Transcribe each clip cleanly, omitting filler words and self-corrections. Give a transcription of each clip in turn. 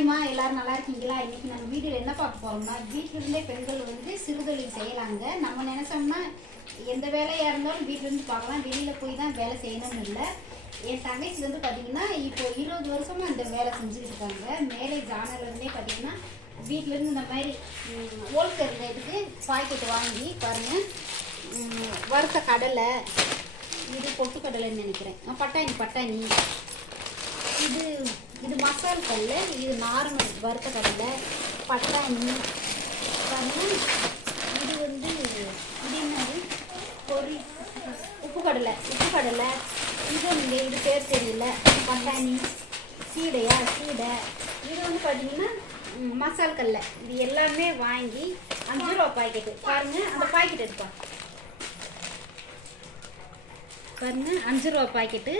பாய்மா, எல்லாரும் நல்லா இருக்கீங்களா? இன்னைக்கு நம்ம வீடியோவில் என்ன பார்க்க போறோம்னா, வீட்டிலிருந்தே பெண்கள் வந்து சிறுதொழில் செய்யலாங்க. நம்ம நினைச்சோம்னா எந்த வேலையாக இருந்தாலும் வீட்டிலேருந்து பார்க்கலாம், வெளியில் போய் தான் வேலை செய்யணும்னு இல்லை. என் தங்கச்சி வந்து பார்த்தீங்கன்னா இப்போ 20 வருஷமாக இந்த வேலை செஞ்சுக்கிட்டு இருக்காங்க. மேரேஜ் ஆனதுலேருந்தே பார்த்தீங்கன்னா வீட்டிலேருந்து இந்த மாதிரி ஹோல்சேல் ரேட்டுக்கு பாக்கெட் வாங்கி பாருங்கள். வறுத்த கடலை, இது பொட்டுக்கடலைன்னு நினைக்கிறேன், பட்டாணி இது மசால் கல், இது நார்மல் வறுத்த கடலை, பட்டாணி பாருங்கள். இது வந்து இது என்னது பொரி உப்பு கடலை இது பேர் தெரியல. பட்டாணி சீடை இது வந்து பார்த்தீங்கன்னா மசால் கல்ல. இது எல்லாமே வாங்கி 5 ரூபா பாக்கெட்டு பாருங்கள். அந்த பாக்கெட் எடுப்பா பாருங்கள், 5 ரூபா பாக்கெட்டு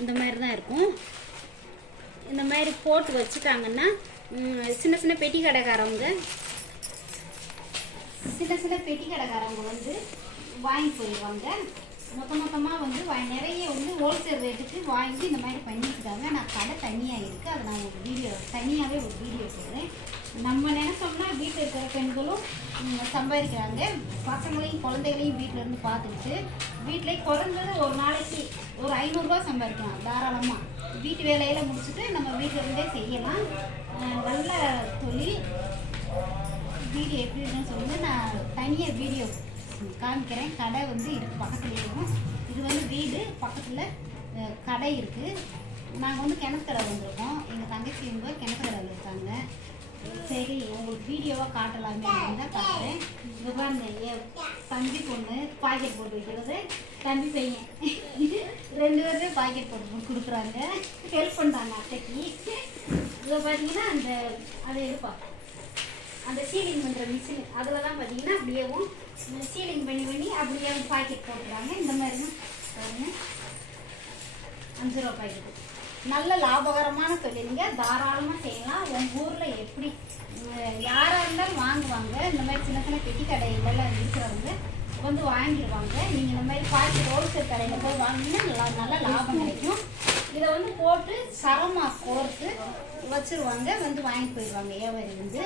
இந்த மாதிரி தான் இருக்கும். இந்த மாதிரி போட்டு வச்சுட்டாங்கன்னா சின்ன சின்ன பெட்டி கடைக்காரவங்க வந்து வாங்கி போயிடுவாங்க. மொத்தமாக வந்து நிறைய வந்து ஹோல்சேல் ரேட்டுக்கு வாங்கி இந்த மாதிரி பண்ணிக்கிட்டாங்க. நான் கடை தனியாக இருக்குது, அதை நான் தனியாகவே ஒரு வீடியோ போடுறேன். நம்ம நினைச்சோம்னா வீட்டில் இருக்கிற பெண்களும் சம்பாதிக்கிறாங்க. பசங்களையும் குழந்தைகளையும் வீட்டில் இருந்து பார்த்துக்கிட்டு வீட்டிலே குறைஞ்சது ஒரு நாளைக்கு ஒரு 500 ரூபா சம்பாதிக்கலாம் தாராளமாக. வீட்டு வேலையில் முடிச்சுட்டு நம்ம வீட்டில் இருந்தே செய்யலாம். நல்ல தொழில். வீடியோ எப்படி இருக்குன்னு சொல்லுங்கள், நான் தனியாக வீடியோ காமிக்கிறேன். கடை வந்து இருக்குது பக்கத்தில் இருக்கும். இது வந்து வீடு பக்கத்தில் கடை இருக்குது. நாங்கள் வந்து கிணத்துக்கடை வந்திருக்கோம். எங்கள் தங்கச்சி இவங்க கிணத்துக்கடையில் இருக்காங்க. சரி, உங்களுக்கு வீடியோவாக காட்டலாமே அப்படின்னு தான் காட்டுறேன். இங்கே பாருங்க, என் தம்பி பொண்ணு பாக்கெட் போட்டு வைக்கிறது, தம்பி பையன் 2 பேருமே பாக்கெட் போட்டு கொடுக்குறாங்க, ஹெல்ப் பண்ணுறாங்க அட்டைக்கு. இதை பார்த்தீங்கன்னா அதை எடுப்பா, அந்த சீலிங் பண்ணுற மிஷின் அதில் தான் பார்த்தீங்கன்னா அப்படியேவும் சீலிங் பண்ணி அப்படியே பாக்கெட் போட்டுறாங்க. இந்த மாதிரி தான் பாருங்கள், 5 ரூபா பாக்கெட்டு. நல்ல லாபகரமான தொழிலுங்க, தாராளமாக செய்யலாம். உங்கள் ஊரில் எப்படி யாராக இருந்தாலும் வாங்குவாங்க. இந்த மாதிரி சின்ன சின்ன பெட்டி கடைகளெல்லாம் இருக்கிறவங்க வந்து வாங்கிடுவாங்க. நீங்கள் இந்த மாதிரி பாக்கெட் ஹோல்சேல் கடையில் போய் வாங்கினீங்கன்னா நல்ல லாபம் கிடைக்கும். இதை வந்து போட்டு சரமாக கோர்த்து வச்சுருவாங்க, வந்து வாங்கி போயிடுவாங்க. வியாபாரி வந்து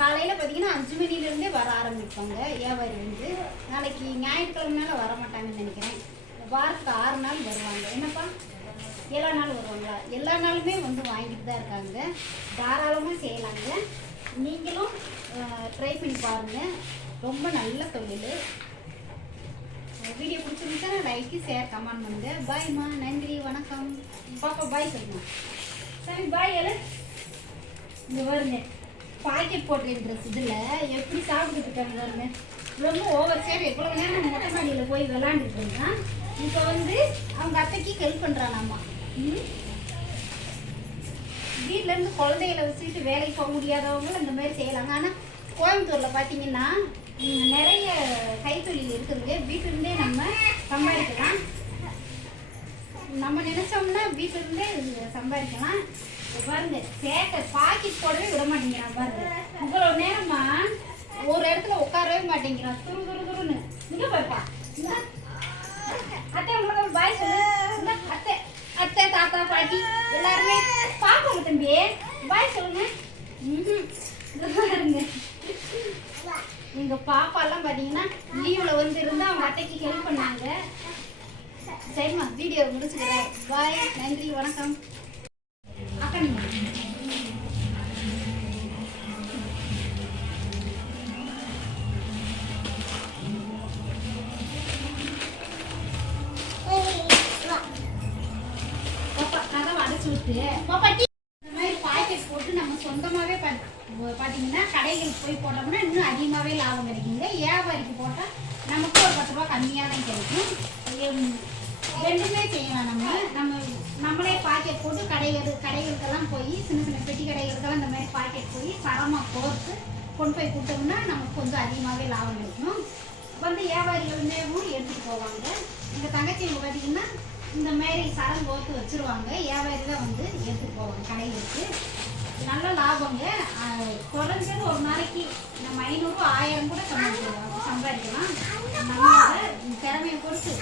காலையில் பார்த்தீங்கன்னா 5 மணிலேருந்தே வர ஆரம்பிப்பாங்க. வியாபாரி வந்து நாளைக்கு ஞாயிற்றுக்கிழமைனால வர மாட்டாங்கன்னு நினைக்கிறேன். வாரத்துக்கு 6 நாள் வருவாங்க. என்னப்பா 7 நாள் வருவாங்களா? எல்லா நாளுமே வந்து வாங்கிட்டு தான் இருக்காங்க. தாராளமாக செய்யலாங்க. நீங்களும் ட்ரை பண்ணி பாருங்கள். ரொம்ப நல்ல தொழில். வீடியோ பிடிச்சிருந்துச்சா லைக்கு ஷேர் கமெண்ட் பண்ணுங்க. பாய்மா, நன்றி, வணக்கம். பாப்பா பாய் சொல்லுங்க. சரி பாய். இங்கே வருங்க, பாக்கெட் போட்டு ட்ரெஸ் இதில் எப்படி சாப்பிட்டுட்டு இருக்காங்க பாருங்க. ரொம்ப ஓவர் சேர். எவ்வளோ நேரம் மொட்டை மாடியில் போய் விளாண்டுட்டு இருந்தான். இப்போ வந்து அவங்க அத்தைக்கு ஹெல்ப் பண்ணுறான். அம்மா வீட்டிலேருந்து குழந்தைகளை வச்சுக்கிட்டு வேலைக்கு போக முடியாதவங்களும் இந்த மாதிரி செய்யலாங்க. ஆனால் கோயம்புத்தூரில் பார்த்தீங்கன்னா நிறைய கைத்தொழில் இருக்குதுங்க. வீட்டிலேருந்தே நம்ம சம்பாதிக்கலாம். நம்ம நினச்சோம்னா வீட்டிலேருந்தே சம்பாதிக்கலாம். பாருங்க, பாக்கெட் போடவே விட மாட்டேங்கிறான் பாருங்க. இவ்வளோ நேரமா ஒரு இடத்துல உட்காரவே மாட்டேங்கிறான். துருன்னு இங்கே போய்ப்பா. அத்தை உங்களுக்கு பாய் சொல்லு. அத்தை தாத்தா பாட்டி எல்லாருமே பாப்பாங்க. தம்பி பாய் சொல்லுங்க. பாருங்க, எங்க பாப்பாலாம் பார்த்தீங்கன்னா லீவில் வந்து இருந்தால் அவங்க அத்தைக்கு ஹெல்ப் பண்ணாங்க. சரிம்மா, வீடியோ முடிச்சுக்கிறேன். பாய், நன்றி, வணக்கம். அக்கா இந்த மாதிரி பாக்கெட் போட்டு நம்ம சொந்தமாகவே பார்த்தீங்கன்னா கடைகளுக்கு போய் போட்டோம்னா இன்னும் அதிகமாகவே லாபம் கிடைக்குங்க. வியாபாரிக்கு போட்டால் நமக்கு ஒரு 10 ரூபா கம்மியாக தான் கிடைக்கும். ரெண்டுமே செய்யலாம். நம்மளே பாக்கெட் போட்டு கடைகளுக்கெல்லாம் போய் சின்ன சின்ன பெட்டி கடைகளுக்கெல்லாம் இந்த மாதிரி பாக்கெட் போய் சரமாக கோர்த்து கொண்டு போய் கொடுத்தோம்னா நமக்கு கொஞ்சம் அதிகமாகவே லாபம் கிடைக்கும். வந்து வியாபாரிகளுமேவும் எடுத்துகிட்டு போவாங்க. எங்கள் தங்கச்சி பார்த்தீங்கன்னா இந்த மாதிரி சரம் கோர்த்து வச்சுருவாங்க. வியாபாரி தான் வந்து எடுத்துகிட்டு போவாங்க கடைகளுக்கு. நல்ல லாபங்க. குறைஞ்சது ஒரு நாளைக்கு நம்ம 500 1000 கூட சம்பாதிக்கலாம். நம்மளோட திறமையை பொறுத்து.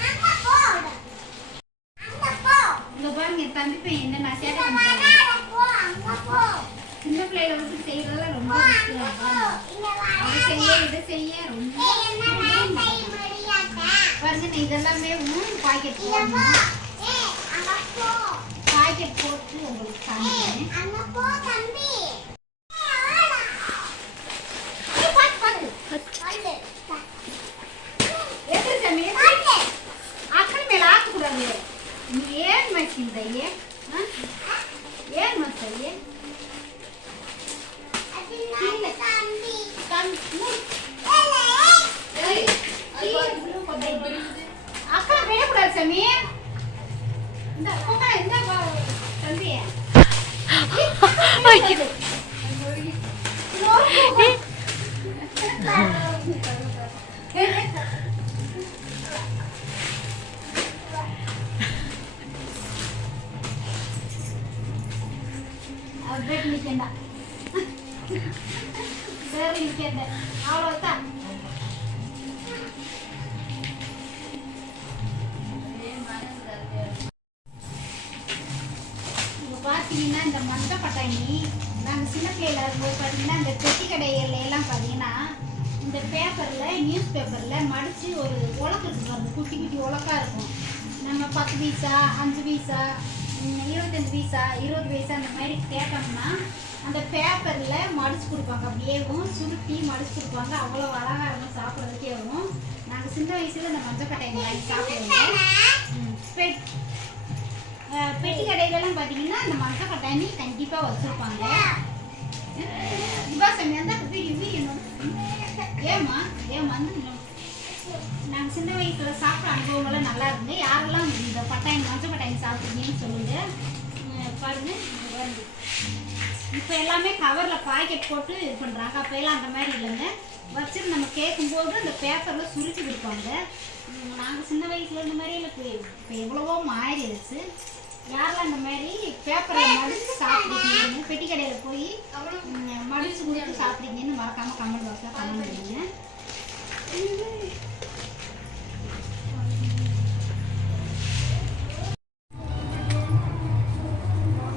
இங்கே பாருங்க, என் தம்பி பையன் என்ன நான் சேட்டை பண்ணுறேன். பிள்ளைகளை வந்து செய்யறதெல்லாம் ரொம்ப அது செய்ய இதை செய்ய ரொம்ப பாருங்க. இதெல்லாமே பாக்கெட் போடணும். பாக்கெட் போட்டு உங்களுக்கு காமிக்கிறேன். அக்கறை மேல ஆக்கக்கூடாது. நீ ஏன் மசிந்த ஏன் மசாலே அக்கா விடக்கூடாது சாமி. இந்த தம்பி அவ்வளோதான். பார்த்தீங்கன்னா இந்த மஞ்சள் பட்டாணி நாங்கள் சின்ன பிள்ளையில இருக்கும்போது பார்த்தீங்கன்னா இந்த பெட்டி கடைகள்ல எல்லாம் பார்த்தீங்கன்னா இந்த பேப்பரில் நியூஸ் பேப்பரில் மடித்து ஒரு உலக்கு இருக்கு பாருங்க. குட்டி குட்டி உலக்கா இருக்கும். நம்ம 10 பைசா 5 பைசா 25 பைசா 20 பைசா அந்த மாதிரி கேட்டோம்னா அந்த பேப்பரில் மடித்து கொடுப்பாங்க. அப்படியேவும் சுருட்டி மடித்து கொடுப்பாங்க. அவ்வளோ அழகாக இருக்கும் சாப்பிட்றதுக்கேவும். நாங்கள் சின்ன வயசில் இந்த மஞ்சள் பட்டாணி வாங்கி சாப்பிடுவோம். பெட்டி கடைகளெல்லாம் பார்த்தீங்கன்னா இந்த மஞ்சள் பட்டாணி கண்டிப்பாக வச்சுருப்பாங்க. இவாசம் எந்த ஏமா நாங்கள் சின்ன வயசில் சாப்பிட்ற அனுபவங்கள்லாம் நல்லா இருந்து. யாரெல்லாம் இந்த பட்டாணி மஞ்சள் பட்டாணி சாப்பிட்றீங்கன்னு சொல்லுங்க. பாருங்க இப்போ எல்லாமே கவரில் பாக்கெட் போட்டு இது பண்ணுறாங்க. அப்போ எல்லாம் அந்த மாதிரி இல்லைங்க. வச்சுட்டு நம்ம கேட்கும்போது அந்த பேப்பரில் சுருட்டி கொடுப்பாங்க. நாங்கள் சின்ன வயசில் இந்த மாதிரி எனக்கு இப்போ எவ்வளவோ மாறிடுச்சு. யாரெல்லாம் இந்த மாதிரி பேப்பரில் மடித்து சாப்பிட்றீங்கன்னு பெட்டி கடையில் போய் மடித்து கொடுத்து சாப்பிட்றீங்கன்னு மறக்காமல் கமெண்ட் பாக்ஸில் கமெண்ட் பண்ணுங்க.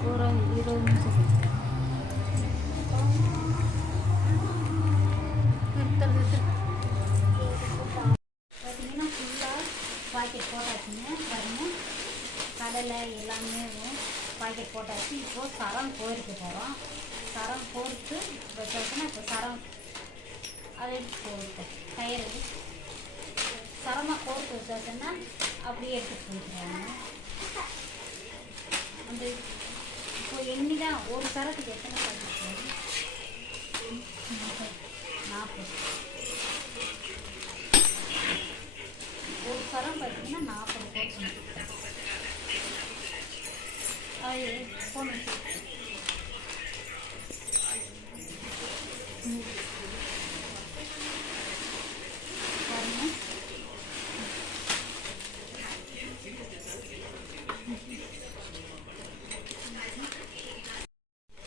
ஒரு 20 நிமிஷம் பார்த்தீங்கன்னா ஃபுல்லாக பாக்கெட் போட்டாச்சுங்க. பாருங்கள் கடலை எல்லாமே பாக்கெட் போட்டாச்சு. இப்போது சரம் கோரிக்க போகிறோம். சரம் கோர்த்து வச்சாச்சுன்னா இப்போ சரம் அதை எடுத்து போட்டோம். கயிறு சரமாக கோர்த்து வச்சாச்சுன்னா அப்படியே எடுத்து போட்டுருவாங்க. அந்த இப்போ எண்ணி தான் ஒரு சரத்துக்கு எத்தனை பாக்கெட் போகுது? 40. ஒரு சரம் பார்த்தீங்கன்னா 40 போச்சு. அது போன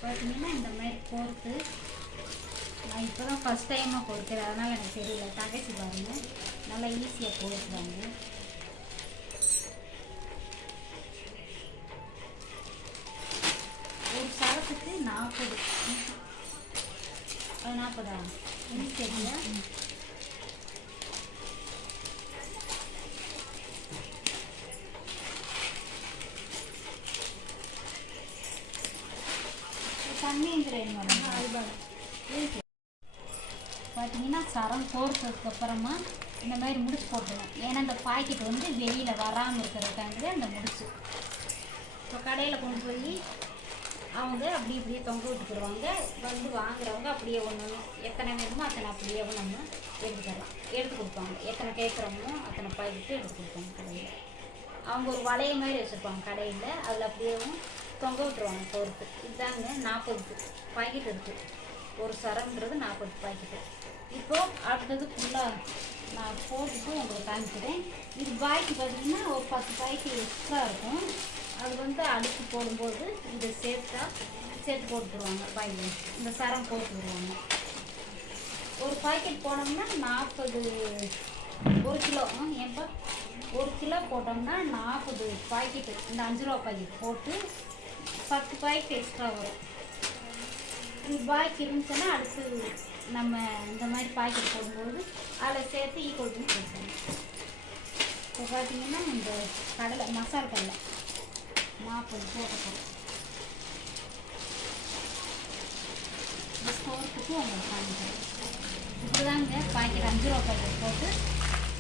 பார்த்தீங்கன்னா இந்த மாதிரி கோர்த்து நான் இப்போ தான் ஃபஸ்ட் டைமாக கோர்க்கிறேன். அதனால் எனக்கு தெரியல. தகச்சி பாருங்க நல்லா ஈஸியாக கோர்க்குறாங்க. ஒரு சரத்துக்கு 40. அது 40 எனக்கு தெரியல. பார்த்தீங்கன்னா சரம் கோர்த்ததுக்கப்புறமா இந்த மாதிரி முடிச்சு போட்டுருவோம். ஏன்னா இந்த பாக்கெட் வந்து வெளியில் வராமல் இருக்கிறதுக்காண்டி அந்த முடிச்சு இப்போ கடையில் கொண்டு போய் அவங்க அப்படி இப்படியே தொங்க விட்டுக்கிடுவாங்க. வந்து வாங்குறவங்க அப்படியே ஒன்று எத்தனை வேணுமோ அத்தனை அப்படியே நம்ம எடுத்துக்கலாம். எடுத்து கொடுப்பாங்க. எத்தனை கேட்குறோமோ அத்தனை பாக்கெட்டு எடுத்து கொடுப்பாங்க கடையில். அவங்க ஒரு வளைய மாதிரி வச்சுருப்பாங்க கடையில். அதில் அப்படியேவும் தொங்க விட்டுருவாங்க கோர்த்து. இதுதாங்க 40 பாக்கெட் இருக்குது. ஒரு சரம்ன்றது 40 பாக்கெட்டு. இப்போது அடுத்தது ஃபுல்லாக நான் போட்டுட்டு உங்களுக்கு காமிக்கிறேன். இது பாக்கி பார்த்தீங்கன்னா ஒரு 10 பாக்கெட் எக்ஸ்ட்ரா இருக்கும். அது வந்து அடுத்து போடும்போது இதை சேர்த்து போட்டுருவாங்க. பாக்கெட் இந்த சரம் போட்டு விடுவாங்க. ஒரு பாக்கெட் போனோம்னா 40 1 கிலோ ஏன்பா 1 கிலோ போட்டோம்னா 40 பாக்கெட்டு இந்த 5 ரூபா பாக்கெட் போட்டு 10 பாக்கெட் எக்ஸ்ட்ரா வரும். பாக்கி இருந்துச்சுன்னா அடுத்து நம்ம இந்த மாதிரி பாக்கெட் போடும்போது அதில் சேர்த்து ஈக்குவல் பண்ணி போட்டுருவோம். இப்போ பார்த்தீங்கன்னா இந்த கடலை மசாலா கடலை மாப்பு போட்டுப்போம். இந்த ஸ்டோருக்கு உங்களுக்கு காமிக்கிறேன். இப்படிதாங்க பாக்கெட் 5 ரூபா பாக்கெட் போட்டு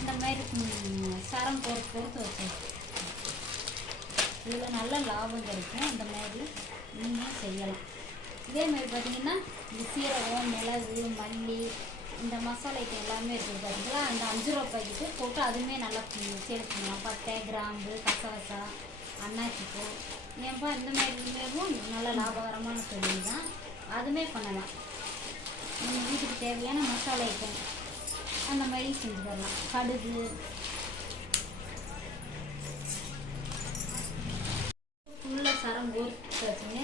இந்த மாதிரி சரம் பொறுத்து வச்சோம். இதில் நல்ல லாபம் கிடைக்கும். இந்த மாதிரி நீங்கள் செய்யலாம். இதே மாதிரி பார்த்தீங்கன்னா இந்த சீரகம், மிளகு, மல்லி, இந்த மசாலா ஐட்டம் எல்லாமே இருக்குது பார்த்தீங்களா. அந்த 5 ரூபா பாக்கெட்டு போட்டு அதுவுமே நல்லா சேல்ஸ் பண்ணலாம். பட்டை, கிராம்பு, கசகசா, அன்னாச்சிப்பூ, ஏன்பா இந்த மாதிரியுமேவும் நல்ல லாபகரமான தொழில் தான். அதுவுமே பண்ணலாம். நம்ம வீட்டுக்கு தேவையான மசாலா ஐட்டம் அந்த மாதிரி செஞ்சு தரலாம். கடுகு, ஃபுல்லாக சரம் கோர்த்தாச்சுங்க.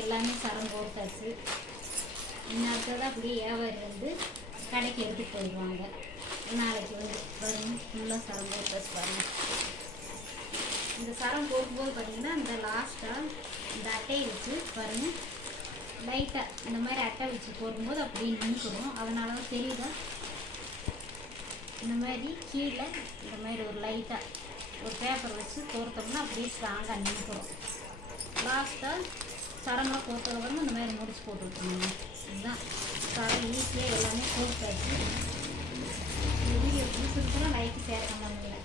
எல்லாமே சரம் கோர்த்தாச்சு. இன்னொருத்தர் அப்படியே வியாபாரி வந்து கடைக்கு எடுத்துகிட்டு போயிடுவாங்க. நாளைக்கு வந்து பாருங்க ஃபுல்லாக சரம் கோர்த்தாச்சு பாருங்கள். இந்த சரம் கோர்க்கும்போது பார்த்தீங்கன்னா இந்த லாஸ்ட்டாக இந்த அட்டையை வச்சு பாருங்கள் லைட்டாக இந்த மாதிரி அட்டை வச்சு போடும்போது அப்படியே நின்றுடும். அதனால தான் தெரியுதா, இந்த மாதிரி கீழே இந்த மாதிரி ஒரு லைட்டாக ஒரு பேப்பர் வச்சு கோர்த்தோம்னா அப்படியே ஸ்ட்ராங்காக நின்றுடும். லாஸ்ட்டாக சரம்லாம் கோர்த்ததுக்கப்புறம் இந்த மாதிரி முடிச்சு போட்டு விட்டுருங்க. இதுதான் சரம் ஈஸியாக எல்லாமே கோர்த்தாச்சு. இந்த வீடியோ பிடிச்சிருச்சுன்னா லைக் ஷேர் பண்ண முடியல.